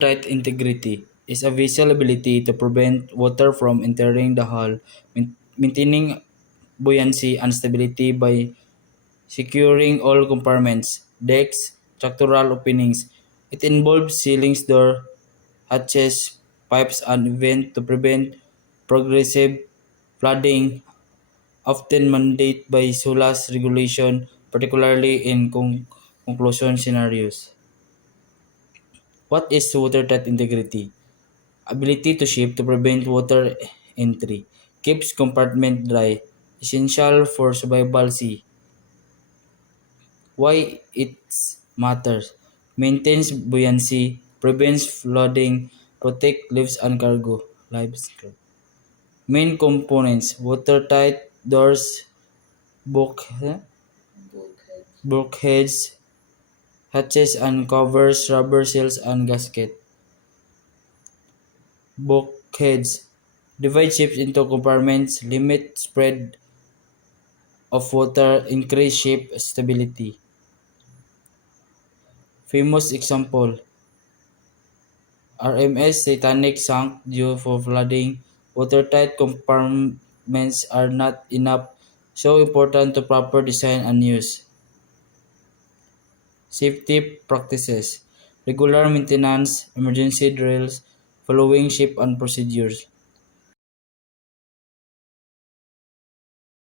Tight integrity is a vessel ability to prevent water from entering the hull, maintaining buoyancy and stability by securing all compartments, decks, structural openings. It involves ceilings, door, hatches, pipes, and vents to prevent progressive flooding, often mandated by SOLAS regulation, particularly in conclusion scenarios. What is watertight integrity? Ability to shape to prevent water entry. Keeps compartment dry. Essential for survival sea. Why it matters. Maintains buoyancy. Prevents flooding. Protect lives and cargo. Lives. Main components. Watertight doors. Bulk, bulkheads. Hatches and covers. Rubber seals and gasket. Bulkheads. Divide ships into compartments, limit spread of water, increase ship stability. Famous example, RMS Titanic sank due for flooding. Watertight compartments are not enough, so important to proper design and use. Safety practices, regular maintenance, emergency drills, following ship and procedures.